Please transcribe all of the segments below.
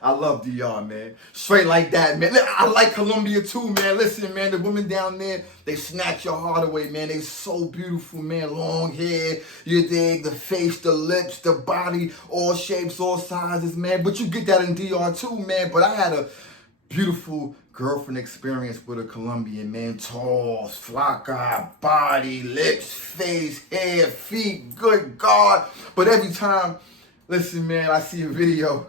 I love DR, man. Straight like that, man. I like Colombia too, man. Listen, man, the women down there, they snatch your heart away, man. They so beautiful, man. Long hair, you dig, the face, the lips, the body, all shapes, all sizes, man. But you get that in DR too, man. But I had a beautiful girlfriend experience with a Colombian, man. Tall, flaca, body, lips, face, hair, feet, good God. But every time, listen, man, I see a video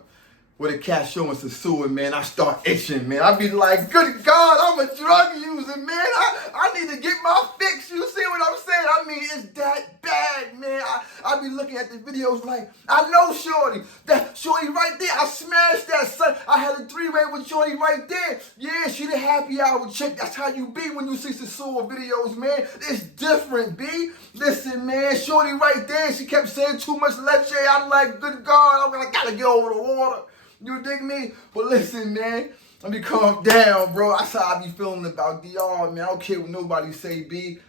with a cat showing Sosua, man, I start itching, man. I be like, good God, I'm a drug user, man. I need to get my fix. You see what I'm saying? I mean, it's that bad, man. I be looking at the videos like, I know Shorty. That Shorty right there, I smashed that, son. I had a three-way with Shorty right there. Yeah, she the happy hour chick. That's how you be when you see Sosua videos, man. It's different, B. Listen, man, Shorty right there, she kept saying too much leche. I'm like, good God, I gotta get over the water. You dig me? But listen, man, let me calm down, bro. That's how I be feeling about DR, man. I don't care what nobody say, B.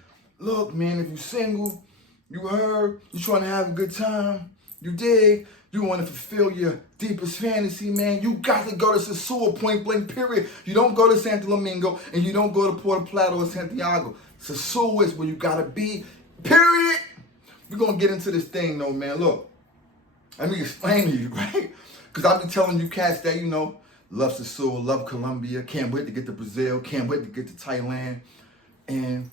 Look, man, if you single, you heard, you trying to have a good time, you dig, you want to fulfill your deepest fantasy, man, you got to go to Sosúa, point blank, period. You don't go to Santo Domingo, and you don't go to Puerto Plata or Santiago. Sosúa is where you got to be, period. We're going to get into this thing, though, man. Look, let me explain to you, right? Because I be telling you cats that, you know, love Sosúa, love Colombia, can't wait to get to Brazil, can't wait to get to Thailand. And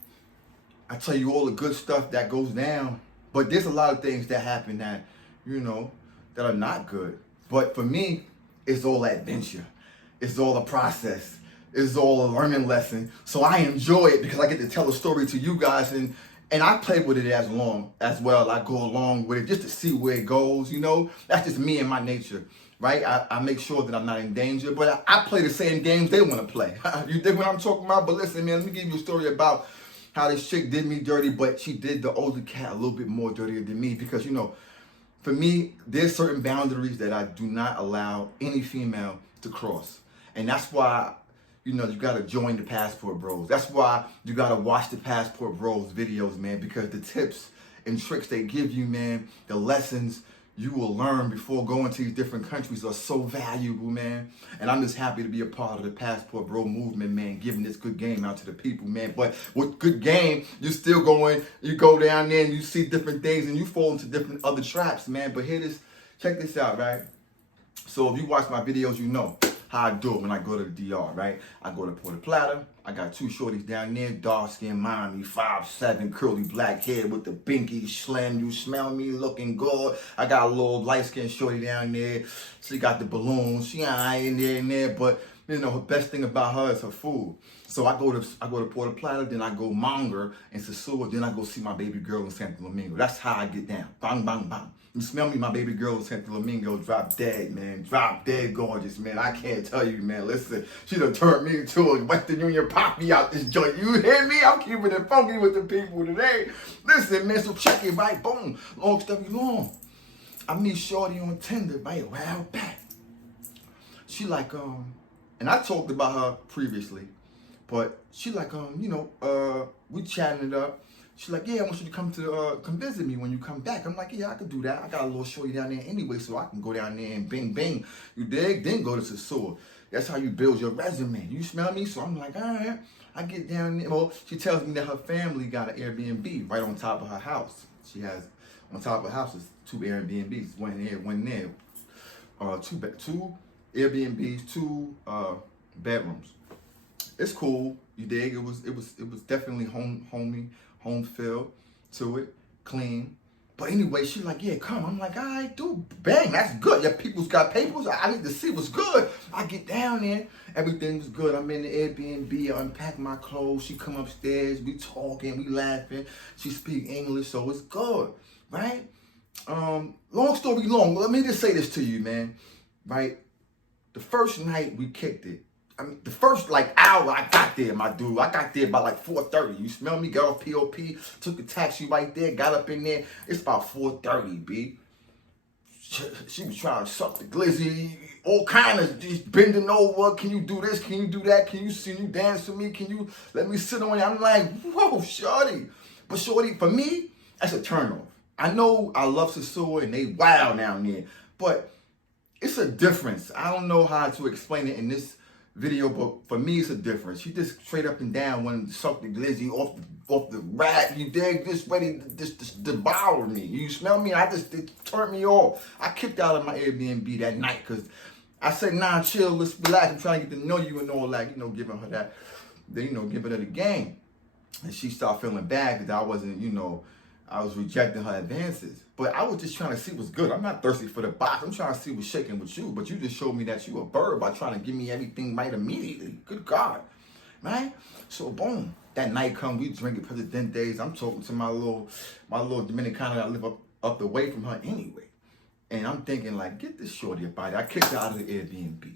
I tell you all the good stuff that goes down. But there's a lot of things that happen that, you know, that are not good. But for me, it's all adventure. It's all a process. It's all a learning lesson. So I enjoy it because I get to tell a story to you guys, and I play with it as well. I go along with it just to see where it goes, you know. That's just me and my nature, right? I make sure that I'm not in danger, but I play the same games they want to play. You dig what I'm talking about? But listen, man, let me give you a story about how this chick did me dirty, but she did the older cat a little bit more dirtier than me because, you know, for me, there's certain boundaries that I do not allow any female to cross. And that's why, you know, you gotta join the Passport Bros. That's why you gotta watch the Passport Bros videos, man, because the tips and tricks they give you, man, the lessons you will learn before going to these different countries are so valuable, man. And I'm just happy to be a part of the Passport Bro movement, man, giving this good game out to the people, man. But with good game, you still you go down there and you see different things and you fall into different other traps, man. But check this out, right? So if you watch my videos, you know how I do it when I go to the DR, right? I go to Puerto Plata. I got two shorties down there, dark skin, Miami, 5'7", curly black hair with the binky slim. You smell me looking good. I got a little light skin shorty down there. She got the balloons. She ain't in there, but you know, the best thing about her is her food. So I go to Puerto Plata, then I go Monger and Sosúa, then I go see my baby girl in Santo Domingo. That's how I get down. Bang, bang, bang. You smell me, my baby girl in Santo Domingo, drop dead, man. Drop dead gorgeous, man. I can't tell you, man. Listen, she done turned me into a Western Union poppy out this joint. You hear me? I'm keeping it funky with the people today. Listen, man, so check it, right? Boom. Long story long. I meet Shorty on Tinder, right? A while back. She like, and I talked about her previously, but she like, you know, we chatting it up. She's like, yeah, I want you to come visit me when you come back. I'm like, yeah, I could do that. I got a little shorty down there anyway, so I can go down there and bing, bing. You dig? Then go to Sosúa. That's how you build your resume. You smell me? So I'm like, all right. I get down there. Well, she tells me that her family got an Airbnb right on top of her house. She has, on top of her house, is 2 Airbnbs, one here, one there. Two Airbnbs, 2 bedrooms. It's cool. You dig? It was definitely home feel to it, clean. But anyway, she's like, yeah, come. I'm like, all right, dude, bang, that's good. Your people's got papers. I need to see what's good. I get down there, everything was good. I'm in the Airbnb, I unpack my clothes. She come upstairs, we talking, we laughing. She speak English, so it's good, right? Long story long, let me just say this to you, man, right? The first night we kicked it. I mean, the first hour I got there, my dude. I got there by 4:30. You smell me? Got off POP, took a taxi right there, got up in there. It's about 4:30, B. She was trying to suck the glizzy, all kind of just bending over. Can you do this? Can you do that? Can you dance with me? Can you let me sit on you? I'm like, whoa, shorty. But shorty, for me, that's a turnoff. I know I love Sosúa and they wild down there, but it's a difference. I don't know how to explain it in this video, but for me, it's a difference. She just straight up and down wanted to suck the glizzy off the rat. You dig? Just ready to just devour me. You smell me? It turned me off. I kicked out of my Airbnb that night because I said, nah, chill, let's relax. I'm trying to get to know you and all that, giving her that, giving her the game. And she started feeling bad because I wasn't, I was rejecting her advances. But I was just trying to see what's good. I'm not thirsty for the box. I'm trying to see what's shaking with you. But you just showed me that you a bird by trying to give me everything right immediately. Good God. Right? So boom. That night come, we drinking Presidentes. I'm talking to my little Dominican that I live up the way from her anyway. And I'm thinking like, get this shorty about it. I kicked her out of the Airbnb.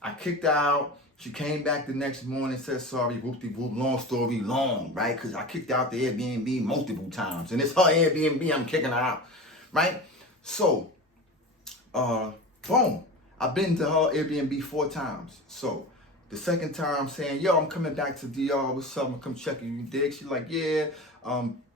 I kicked her out. She came back the next morning, said sorry, whoop-de-whoop, long story long, right? Because I kicked out the Airbnb multiple times. And it's her Airbnb, I'm kicking her out, right? So, boom. I've been to her Airbnb 4 times. So, the second time saying, yo, I'm coming back to DR, what's up? I'm come checking you, dig? She's like, yeah,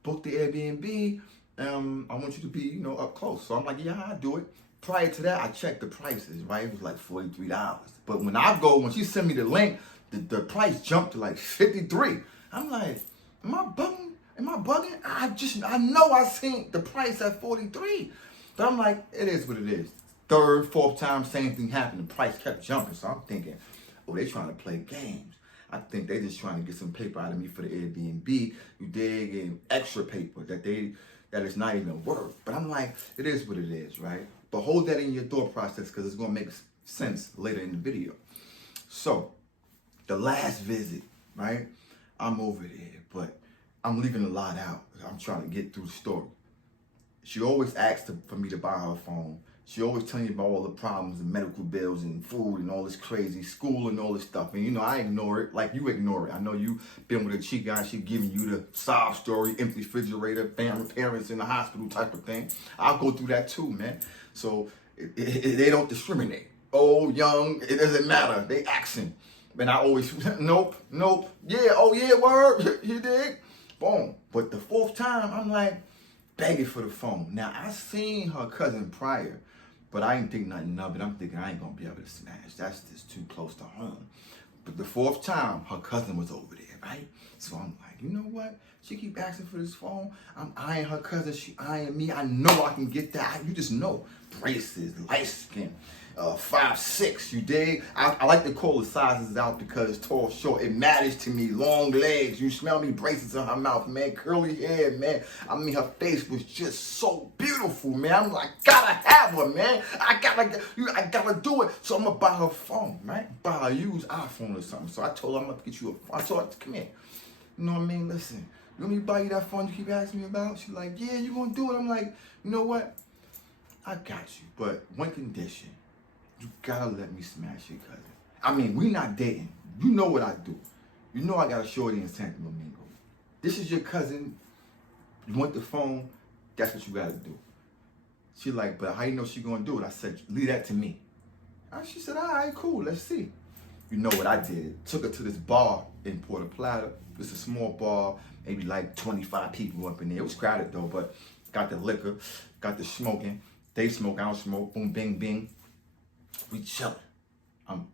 book the Airbnb. I want you to be, up close. So I'm like, yeah, I'll do it. Prior to that, I checked the prices, right? It was like $43. But when she sent me the link, the price jumped to like 53. I'm like, am I bugging? Am I bugging? I know I seen the price at 43. But I'm like, it is what it is. Third, fourth time, same thing happened. The price kept jumping. So I'm thinking, oh, they trying to play games. I think they just trying to get some paper out of me for the Airbnb. You dig? And extra paper that is not even worth. But I'm like, it is what it is, right? But hold that in your thought process because it's going to make sense later in the video. So, the last visit, right? I'm over there, but I'm leaving a lot out. I'm trying to get through the story. She always asks for me to buy her a phone. She always telling me about all the problems and medical bills and food and all this crazy school and all this stuff. And I ignore it like you ignore it. I know you been with a chica and she giving you the sob story, empty refrigerator, parents in the hospital type of thing. I'll go through that too, man. So they don't discriminate. Old, young, it doesn't matter. They accent. And I always, nope, yeah, oh yeah, word, you dig? Boom. But the 4th time, I'm like, begging for the phone. Now, I seen her cousin prior, but I ain't think nothing of it. I'm thinking I ain't gonna be able to smash. That's just too close to home. But the 4th time, her cousin was over there, right? So I'm like, you know what? She keep asking for this phone. I'm eyeing her cousin. She eyeing me. I know I can get that. You just know. Braces, light skin, 5'6", you dig? I like to call the sizes out because tall, short, it matters to me. Long legs, you smell me, braces on her mouth, man. Curly hair, man. I mean, her face was just so beautiful, man. I'm like, gotta have her, man. I gotta do it. So I'm gonna buy her phone, right? Buy her used iPhone or something. So I told her I'm gonna get you a phone. I told her, come here. You know what I mean? Listen, you want me to buy you that phone you keep asking me about? She's like, yeah, you gonna do it? I'm like, you know what? I got you, but one condition. You gotta let me smash your cousin. I mean, we not dating. You know what I do. You know I got a shorty in Santo Domingo. This is your cousin. You want the phone? That's what you gotta do. She like, but how you know she gonna do it? I said, leave that to me. And she said, all right, cool, let's see. You know what I did? Took her to this bar in Puerto Plata. It's a small bar, maybe like 25 people up in there. It was crowded though, but got the liquor, got the smoking. They smoke, I don't smoke, boom, bing, bing. We chillin'. I'm,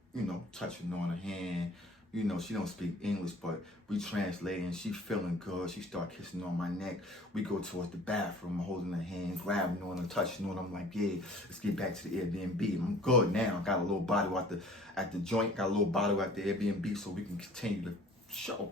touching on her hand. She don't speak English, but we translating. She feeling good. She start kissing on my neck. We go towards the bathroom, I'm holding her hand, grabbing on her, touching on her. I'm like, yeah, let's get back to the Airbnb. I'm good now. I got a little bottle at the joint, got a little bottle at the Airbnb so we can continue the show.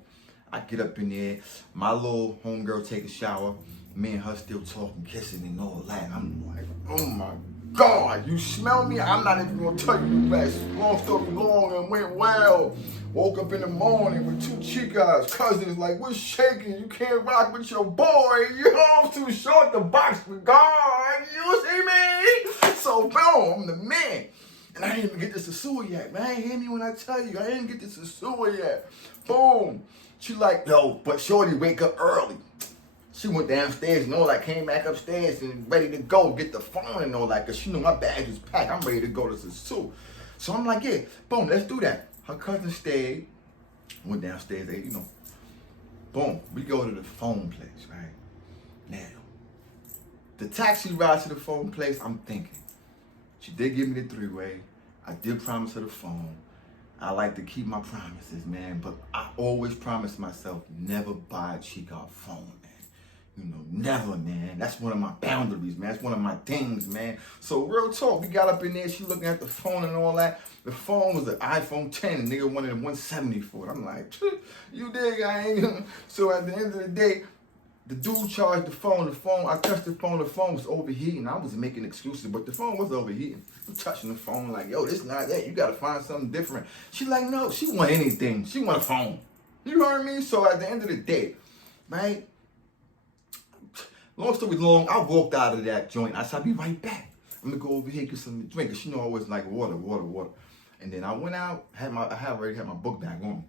I get up in there, my little homegirl take a shower, me and her still talking, kissing and all that. I'm like, oh my God, you smell me? I'm not even gonna tell you the rest. Long story long and went well. Woke up in the morning with 2 chicas, cousins, like, what's shaking? You can't rock with your boy. You're too short to box with God. You see me? So boom, I'm the man. And I ain't even get to Sosua yet, man. I ain't hear me when I tell you. I ain't get to Sosua yet. Boom. She like, yo, but shorty wake up early. She went downstairs and all that, came back upstairs and ready to go, get the phone and all that, because she knew my bag was packed. I'm ready to go to Sosua. So I'm like, yeah, boom, let's do that. Her cousin stayed, went downstairs, boom, we go to the phone place, right? Now, the taxi ride to the phone place, I'm thinking, She did give me the three-way. I did promise her the phone. I like to keep my promises, man, but I always promise myself never buy a cheap out phone, man. You know, never, man. That's one of my boundaries, man. That's one of my things, man. So real talk, we got up in there, she looking at the phone and all that. The phone was an iPhone 10, and nigga wanted a 170 for it. I'm like, you dig, I ain't gonna. So at the end of the day, the dude charged the phone, I touched the phone was overheating. I was making excuses, but the phone was overheating. I'm touching the phone like, yo, this not that. You gotta find something different. She like, no, she want anything. She want a phone. You heard me? So at the end of the day, right? Long story long, I walked out of that joint. I said, I'll be right back. I'm gonna go over here, get something to drink. Cause she know I always like water. And then I went out, I already had my book bag on.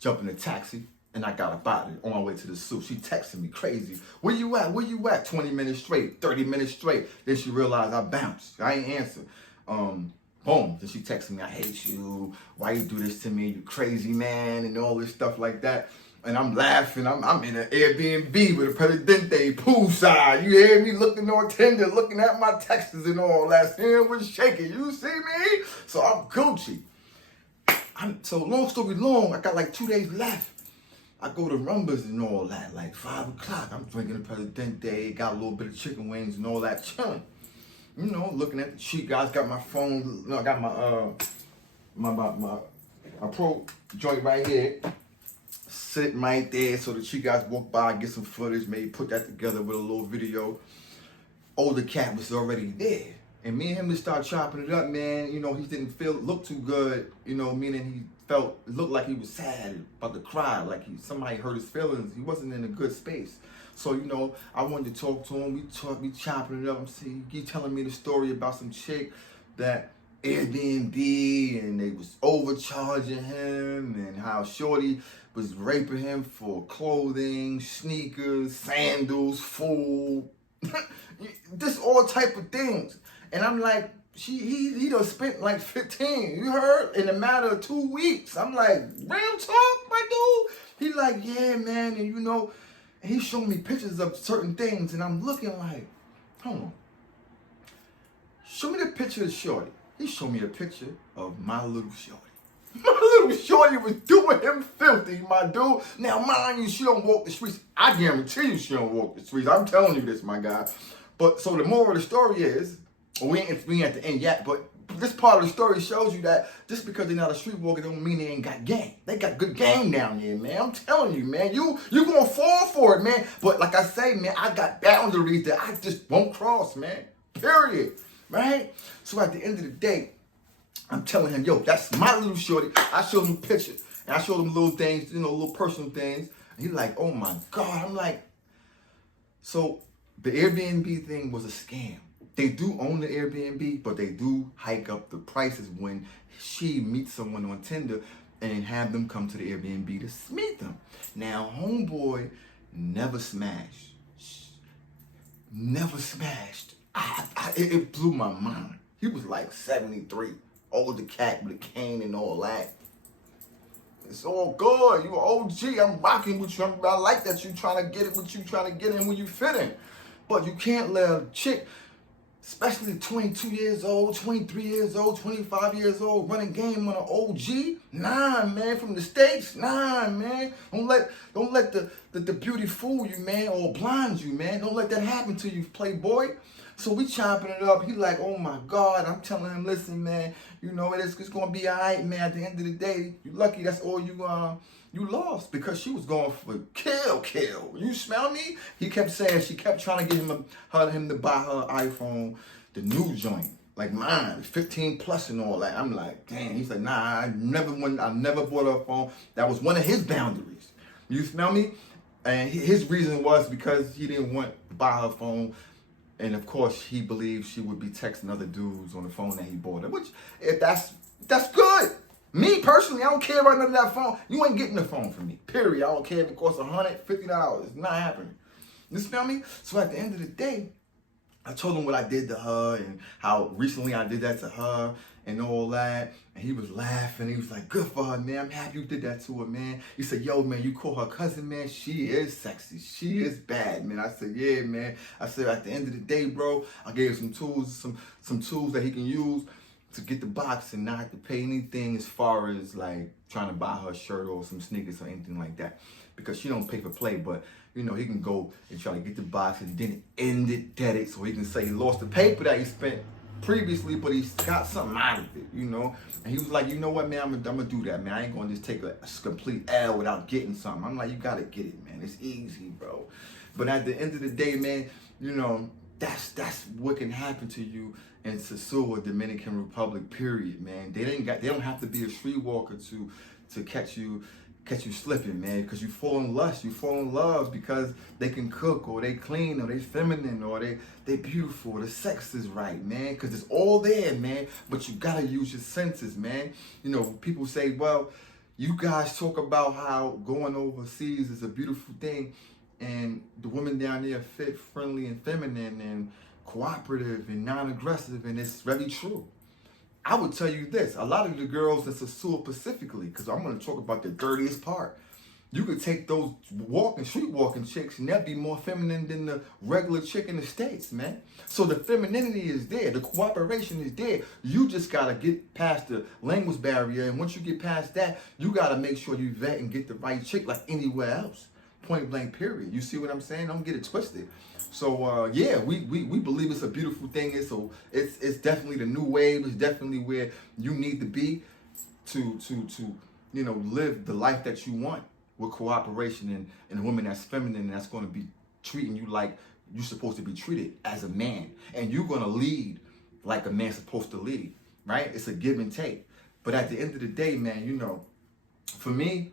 Jumped in a taxi. And I got about it on my way to the suit. She texted me crazy. Where you at? 20 minutes straight, 30 minutes straight. Then she realized I bounced. I ain't answer. Boom. Then she texted me, I hate you. Why you do this to me? You crazy man, and all this stuff like that. And I'm laughing. I'm in an Airbnb with a Presidente poolside. You hear me looking on Tinder, looking at my texts and all that. Hand was shaking. You see me? So I'm Gucci. So long story long, I got like 2 days left. I go to Rumbas and all that, like 5 o'clock. I'm drinking a Presidente, got a little bit of chicken wings and all that, chilling. You know, looking at the cheap guys, got my phone, I got my pro joint right here, sitting right there. So the cheap guys walk by, get some footage, maybe put that together with a little video. Older cat was already there. And me and him just started chopping it up, man. You know, he didn't look too good, you know, meaning he looked like he was sad, about to cry, like somebody hurt his feelings. He wasn't in a good space. So, you know, I wanted to talk to him. We chopping it up. He telling me the story about some chick that Airbnb, and they was overcharging him, and how shorty was raping him for clothing, sneakers, sandals, food, just all type of things. And I'm like, he done spent like 15, you heard, in a matter of 2 weeks. I'm like, real talk, my dude? He like, yeah, man, and you know, and he showed me pictures of certain things, and I'm looking like, hold on. Show me the picture of shorty. He showed me a picture of my little shorty. My little shorty was doing him filthy, my dude. Now, mind you, she don't walk the streets. I guarantee you she don't walk the streets. I'm telling you this, my guy. But so the moral of the story is, we ain't at the end yet, but this part of the story shows you that just because they're not a street walker don't mean they ain't got game. They got good game down there, man. I'm telling you, man. You gonna fall for it, man. But like I say, man, I got boundaries that I just won't cross, man. Period. Right? So at the end of the day, I'm telling him, yo, that's my little shorty. I showed him pictures, and I showed him little things, you know, little personal things. And he's like, oh my God. I'm like, so the Airbnb thing was a scam. They do own the Airbnb, but they do hike up the prices when she meets someone on Tinder and have them come to the Airbnb to meet them. Now, homeboy never smashed. Never smashed. It blew my mind. He was like 73, older cat with a cane and all that. It's all good. You an OG. I'm rocking with you. I like that you trying to get it with you, trying to get in when you fit in. But you can't let a chick, especially 22 years old, 23 years old, 25 years old, running game on an OG. Nah, man, from the States. Nah, man. Don't let the beauty fool you, man, or blind you, man. Don't let that happen to you, playboy. So we chopping it up. He like, oh my God. I'm telling him, listen, man, you know, it's gonna be all right, man. At the end of the day, you lucky that's all you lost, because she was going for kill. You smell me? He kept saying, she kept trying to get him to buy her iPhone, the new joint, like mine, 15 plus and all that. I'm like, damn. He's like, nah, I never bought her a phone. That was one of his boundaries. You smell me? And his reason was because he didn't want to buy her a phone. And of course, he believed she would be texting other dudes on the phone that he bought her, which, if that's good. Me personally, I don't care about none of that phone. You ain't getting the phone from me, period. I don't care if it costs $150. It's not happening. You smell me? So at the end of the day, I told him what I did to her and how recently I did that to her. and all that. And he was laughing. He was like, good for her, man. I'm happy you did that to her, man. He said, yo, man, you call her cousin, man. She is sexy. She is bad, man. I said, yeah, man. I said, at the end of the day, bro, I gave him some tools, some tools that he can use to get the box and not have to pay anything as far as like trying to buy her a shirt or some sneakers or anything like that, because she don't pay for play. But you know, he can go and try to get the box and then end it, dead it, so he can say he lost the paper that he spent previously, but he's got something out of it, you know. And he was like, you know what, man, I'm gonna do that, man. I ain't gonna just take a complete L without getting something. I'm like, you gotta get it, man. It's easy, bro. But at the end of the day, man, you know, that's what can happen to you in Sosúa, Dominican Republic, period, man. They don't have to be a streetwalker to catch you slipping, man, because you fall in love because they can cook, or they clean, or they feminine, or they beautiful, or the sex is right, man, because it's all there, man. But you gotta use your senses, man. You know, people say, well, you guys talk about how going overseas is a beautiful thing, and the women down there are fit, friendly, and feminine, and cooperative, and non-aggressive, and it's very true. I would tell you this, a lot of the girls in Sosúa specifically, because I'm going to talk about the dirtiest part. You could take those street walking chicks, and they'll be more feminine than the regular chick in the States, man. So the femininity is there, the cooperation is there. You just got to get past the language barrier, and once you get past that, you got to make sure you vet and get the right chick like anywhere else. Point blank, period. You see what I'm saying? Don't get it twisted. So yeah, we believe it's a beautiful thing. It's definitely the new wave. It's definitely where you need to be to you know, live the life that you want with cooperation and a woman that's feminine and that's going to be treating you like you're supposed to be treated as a man, and you're going to lead like a man's supposed to lead, right? It's a give and take. But at the end of the day, man, you know, for me,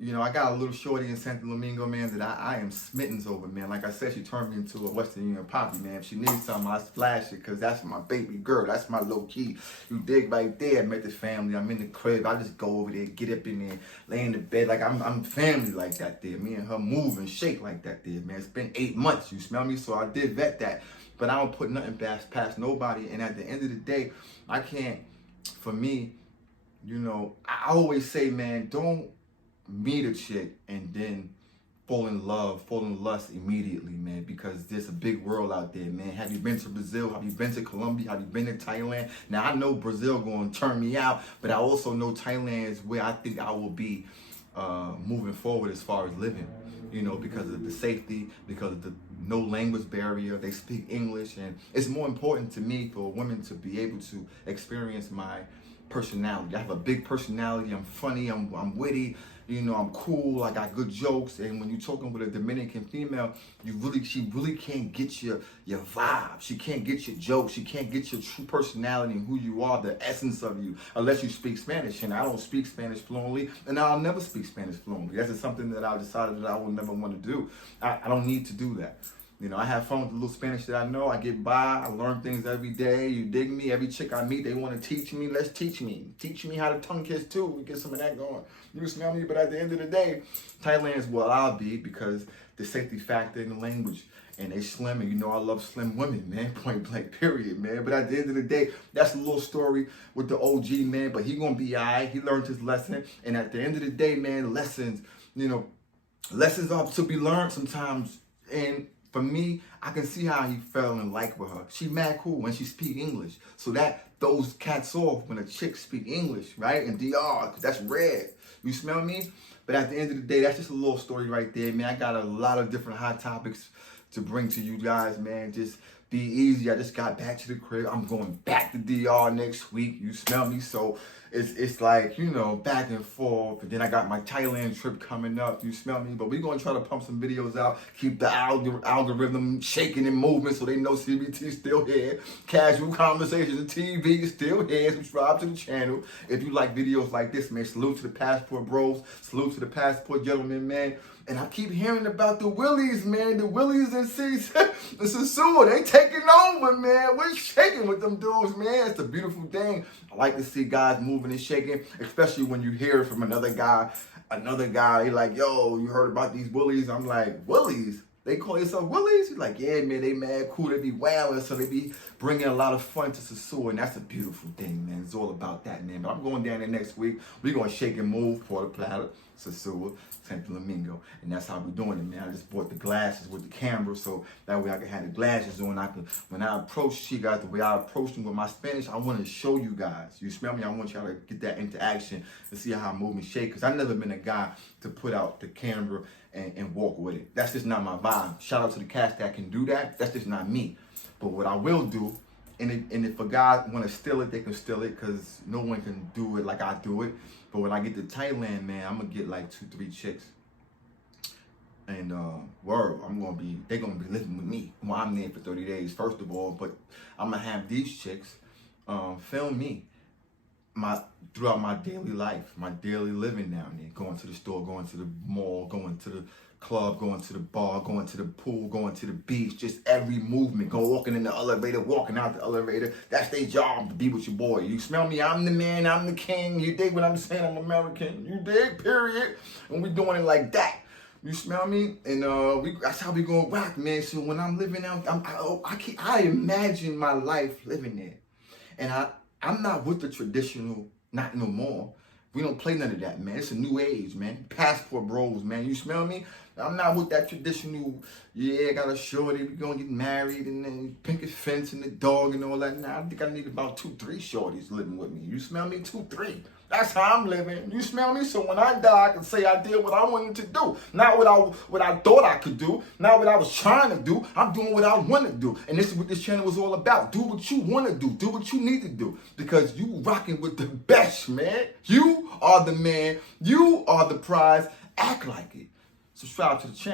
you know, I got a little shorty in Santo Domingo, man, that I am smitten over, man. Like I said, she turned me into a Western Union poppy, man. If she needs something, I splash it, because that's my baby girl. That's my low key. You dig right there. I met the family. I'm in the crib. I just go over there, get up in there, lay in the bed. Like I'm family like that there. Me and her move and shake like that there, man. It's been 8 months, you smell me? So I did vet that. But I don't put nothing past nobody. And at the end of the day, I can't, for me, you know, I always say, man, don't meet a chick and then fall in lust immediately, man, because there's a big world out there, man. Have you been to Brazil? Have you been to Colombia? Have you been to Thailand? Now, I know Brazil going to turn me out, but I also know Thailand is where I think I will be moving forward as far as living, you know, because of the safety, because of the no language barrier. They speak English, and it's more important to me for women to be able to experience my personality. I have a big personality. I'm funny. I'm witty. You know, I'm cool. I got good jokes. And when you're talking with a Dominican female, she really can't get your vibe. She can't get your jokes. She can't get your true personality and who you are, the essence of you, unless you speak Spanish. And I don't speak Spanish fluently, and I'll never speak Spanish fluently. That's just something that I decided that I will never want to do. I don't need to do that. You know, I have fun with the little Spanish that I know. I get by. I learn things every day. You dig me? Every chick I meet, they want to teach me. Let's teach me. Teach me how to tongue kiss too. We get some of that going. You smell me? But at the end of the day, Thailand is where I'll be, because the safety factor in the language. And they slim, and you know I love slim women, man. Point blank, period, man. But at the end of the day, that's a little story with the OG, man. But he gonna be all right. He learned his lesson. And at the end of the day, man, lessons, you know, lessons are to be learned sometimes. And for me, I can see how he fell in like with her. She mad cool when she speak English. So that throws cats off when a chick speak English, right? And DR, that's red. You smell me? But at the end of the day, that's just a little story right there, man. I got a lot of different hot topics to bring to you guys, man. Just be easy. I just got back to the crib. I'm going back to DR next week. You smell me? So it's like, you know, back and forth. And then I got my Thailand trip coming up. You smell me? But we're going to try to pump some videos out. Keep the algorithm shaking and moving so they know CBT still here. Casual Conversations and TV is still here. Subscribe to the channel. If you like videos like this, man, salute to the Passport Bros. Salute to the Passport Gentlemen, man. And I keep hearing about the Willies, man. The Willies and Sosua, they taking over, man. We're shaking with them dudes, man. It's a beautiful thing. I like to see guys moving and shaking, especially when you hear it from another guy. He like, yo, you heard about these Willies? I'm like, Willies? They call themselves Willies? He's like, yeah, man, they mad cool. They be wilding, so they be bringing a lot of fun to Sosua, and that's a beautiful thing, man. It's all about that, man. But I'm going down there next week. We're going to shake and move, Puerto Plata, Sosua, Santo Domingo, and that's how we're doing it, man. I just bought the glasses with the camera, so that way I can have the glasses on. When I approach you guys, the way I approach them with my Spanish, I want to show you guys. You smell me? I want y'all to get that interaction and see how I move and shake, because I've never been a guy to put out the camera and walk with it. That's just not my vibe. Shout out to the cats that can do that. That's just not me. But what I will do, and if a guy want to steal it, they can steal it, because no one can do it like I do it. But when I get to Thailand, man, I'm going to get like 2-3 chicks. And word, they're going to be living with me while I'm there for 30 days, first of all. But I'm going to have these chicks film me throughout my daily life, my daily living down there. Going to the store, going to the mall, going to the club, going to the bar, going to the pool, going to the beach, just every movement. Go walking in the elevator, walking out the elevator. That's their job, to be with your boy. You smell me? I'm the man, I'm the king. You dig what I'm saying? I'm American. You dig? Period. And we doing it like that. You smell me? And that's how we gonna rock, man. So when I'm living out, I imagine my life living there. And I'm not with the traditional, not no more. We don't play none of that, man. It's a new age, man. Passport bros, man. You smell me? I'm not with that traditional, I got a shorty, we gonna get married, and then picket fence and the dog and all that. Nah, I think I need about 2-3 shorties living with me. You smell me? 2-3. That's how I'm living. You smell me? So when I die, I can say I did what I wanted to do. Not what I thought I could do. Not what I was trying to do. I'm doing what I want to do. And this is what this channel was all about. Do what you want to do. Do what you need to do. Because you rocking with the best, man. You are the man. You are the prize. Act like it. Subscribe to the channel.